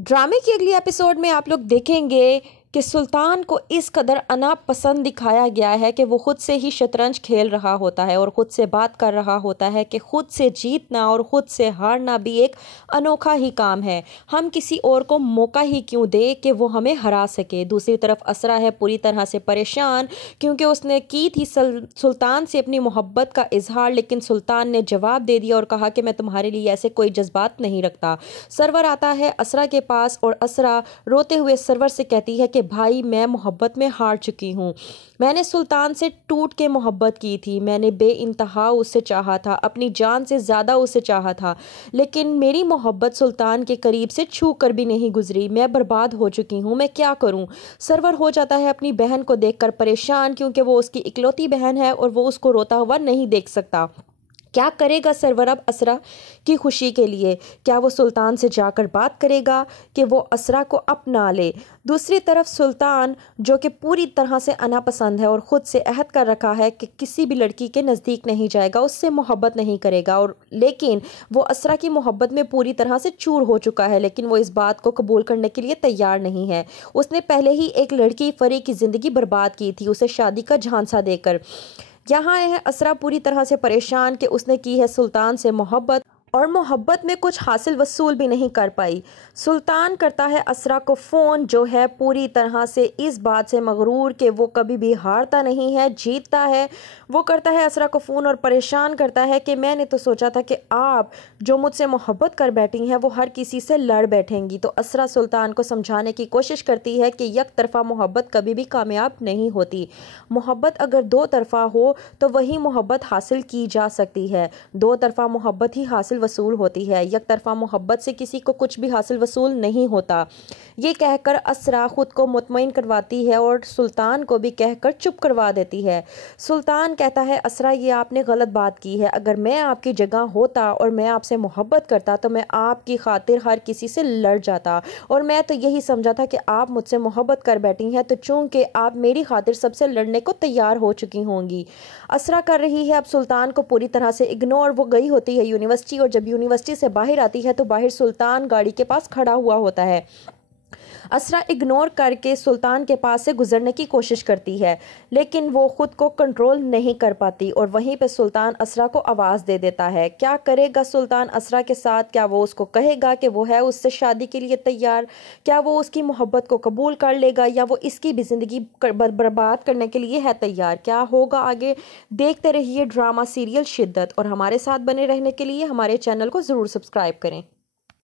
ड्रामे की अगली एपिसोड में आप लोग देखेंगे कि सुल्तान को इस कदर अनापसंद दिखाया गया है कि वो खुद से ही शतरंज खेल रहा होता है और खुद से बात कर रहा होता है कि खुद से जीतना और खुद से हारना भी एक अनोखा ही काम है। हम किसी और को मौका ही क्यों दे कि वो हमें हरा सके। दूसरी तरफ असरा है पूरी तरह से परेशान क्योंकि उसने की थी सुल्तान से अपनी मोहब्बत का इजहार, लेकिन सुल्तान ने जवाब दे दिया और कहा कि मैं तुम्हारे लिए ऐसे कोई जज्बात नहीं रखता। सरवर आता है असरा के पास और असरा रोते हुए सरवर से कहती है कि भाई मैं मोहब्बत में हार चुकी हूँ। मैंने सुल्तान से टूट के मोहब्बत की थी, मैंने बेइंतहा उससे चाहा था, अपनी जान से ज़्यादा उससे चाहा था, लेकिन मेरी मोहब्बत सुल्तान के करीब से छू कर भी नहीं गुजरी। मैं बर्बाद हो चुकी हूँ, मैं क्या करूँ। सरवर हो जाता है अपनी बहन को देखकर परेशान क्योंकि वो उसकी इकलौती बहन है और वो उसको रोता हुआ नहीं देख सकता। क्या करेगा सरवर अब असरा की खुशी के लिए? क्या वो सुल्तान से जाकर बात करेगा कि वो असरा को अपना ले? दूसरी तरफ सुल्तान जो कि पूरी तरह से अनापसंद है और ख़ुद से अहद कर रखा है कि किसी भी लड़की के नज़दीक नहीं जाएगा, उससे मोहब्बत नहीं करेगा, और लेकिन वो असरा की मोहब्बत में पूरी तरह से चूर हो चुका है, लेकिन वो इस बात को कबूल करने के लिए तैयार नहीं है। उसने पहले ही एक लड़की फरी की ज़िंदगी बर्बाद की थी उसे शादी का झांसा देकर। यहाँ है असरा पूरी तरह से परेशान कि उसने की है सुल्तान से मोहब्बत और मोहब्बत में कुछ हासिल वसूल भी नहीं कर पाई। सुल्तान करता है असरा को फ़ोन, जो है पूरी तरह से इस बात से मगरूर कि वो कभी भी हारता नहीं है, जीतता है। वो करता है असरा को फ़ोन और परेशान करता है कि मैंने तो सोचा था कि आप जो मुझसे मोहब्बत कर बैठी हैं वो हर किसी से लड़ बैठेंगी। तो असरा सुल्तान को समझाने की कोशिश करती है कि एक तरफ़ा मोहब्बत कभी भी कामयाब नहीं होती। मोहब्बत अगर दो तरफ़ा हो तो वही मोहब्बत हासिल की जा सकती है। दो तरफ़ा मोहब्बत ही हासिल वसूल होती है, एक तरफा मोहब्बत से किसी को कुछ भी हासिल वसूल नहीं होता। ये कहकर असरा खुद को मुतमईन करवाती है और सुल्तान को भी कहकर चुप करवा देती है। सुल्तान कहता है असरा ये आपने गलत बात की है, अगर मैं आपकी जगह होता और मैं आपसे मोहब्बत करता तो मैं आपकी खातिर हर किसी से लड़ जाता, और मैं तो यही समझा था कि आप मुझसे मोहब्बत कर बैठी हैं, तो चूंकि आप मेरी खातिर सबसे लड़ने को तैयार हो चुकी होंगी। असरा कर रही है अब सुल्तान को पूरी तरह से इग्नोर। वो गई होती है यूनिवर्सिटी और जब यूनिवर्सिटी से बाहर आती है तो बाहर सुल्तान गाड़ी के पास खड़ा हुआ होता है। असरा इग्नोर करके सुल्तान के पास से गुजरने की कोशिश करती है, लेकिन वो खुद को कंट्रोल नहीं कर पाती और वहीं पे सुल्तान असरा को आवाज़ दे देता है। क्या करेगा सुल्तान असरा के साथ? क्या वो उसको कहेगा कि वो है उससे शादी के लिए तैयार? क्या वो उसकी मोहब्बत को कबूल कर लेगा या वो इसकी भी ज़िंदगी बर्बाद करने के लिए है तैयार? क्या होगा आगे? देखते रहिए ड्रामा सीरियल शिद्दत, और हमारे साथ बने रहने के लिए हमारे चैनल को ज़रूर सब्सक्राइब करें।